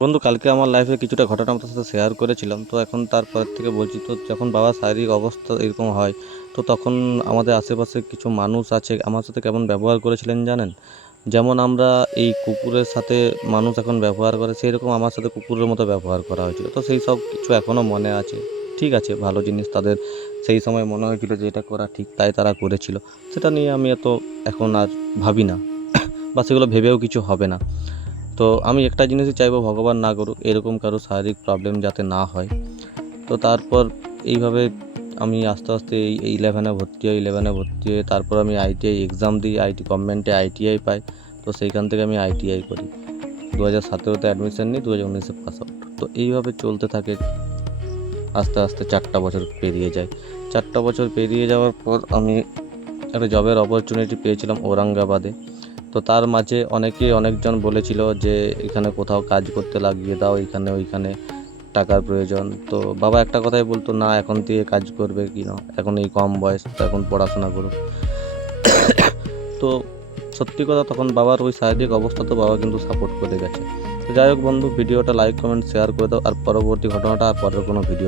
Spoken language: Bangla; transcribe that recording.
বন্ধু, কালকে আমার লাইফে কিছুটা ঘটনা আপনার সাথে শেয়ার করেছিলাম। তো এখন তারপরের থেকে বলছি, তো যখন বাবার শারীরিক অবস্থা এরকম হয়, তো তখন আমাদের আশেপাশে কিছু মানুষ আছে আমার সাথে কেমন ব্যবহার করেছিলেন জানেন? যেমন আমরা এই কুকুরের সাথে মানুষ এখন ব্যবহার করে, সেই রকম আমার সাথে কুকুরের মতো ব্যবহার করা হয়েছিল। তো সেই সব কিছু এখনও মনে আছে। ঠিক আছে, ভালো জিনিস তাদের সেই সময় মনে হয়েছিল যে এটা করা ঠিক, তাই তারা করেছিল। সেটা নিয়ে আমি এত এখন আর ভাবি না, বা সেগুলো ভেবেও কিছু হবে না। তো আমি একটা জিনিসই চাইবো, ভগবান না করুক এরকম কারো শারীরিক প্রবলেম যাতে না হয়। তো তারপর এইভাবে আমি আস্তে আস্তে এই 11-এ ভর্তি হয়ে তারপর আমি আইটিআই এক্সাম দিই, গভর্নমেন্টে আইটিআই পাই। তো সেইখান থেকে আমি আইটিআই করি, 2017-তে অ্যাডমিশন নিই, 2019-এ পাস আউট। তো এইভাবে চলতে থাকে, আস্তে আস্তে 4টা বছর পেরিয়ে যায়। 4টা বছর পেরিয়ে যাওয়ার পর আমি একটা জবের অপরচুনিটি পেয়েছিলাম ঔরঙ্গাবাদে। তো তার মাঝে অনেকজন বলেছিল যে এখানে কোথাও কাজ করতে লাগিয়ে দাও, এখানে ওইখানে টাকার প্রয়োজন। তো বাবা একটা কথাই বলতো, না এখন থেকে কাজ করবে কি না, এখন এই কম বয়স, তো এখন পড়াশোনা করুক। তো সত্যি কথা, তখন বাবার ওই শারীরিক অবস্থা, তো বাবা কিন্তু সাপোর্ট করে গেছে। তো যাই হোক বন্ধু, ভিডিওটা লাইক কমেন্ট শেয়ার করে দাও, আর পরবর্তী ঘটনাটা আর পরের কোনো ভিডিও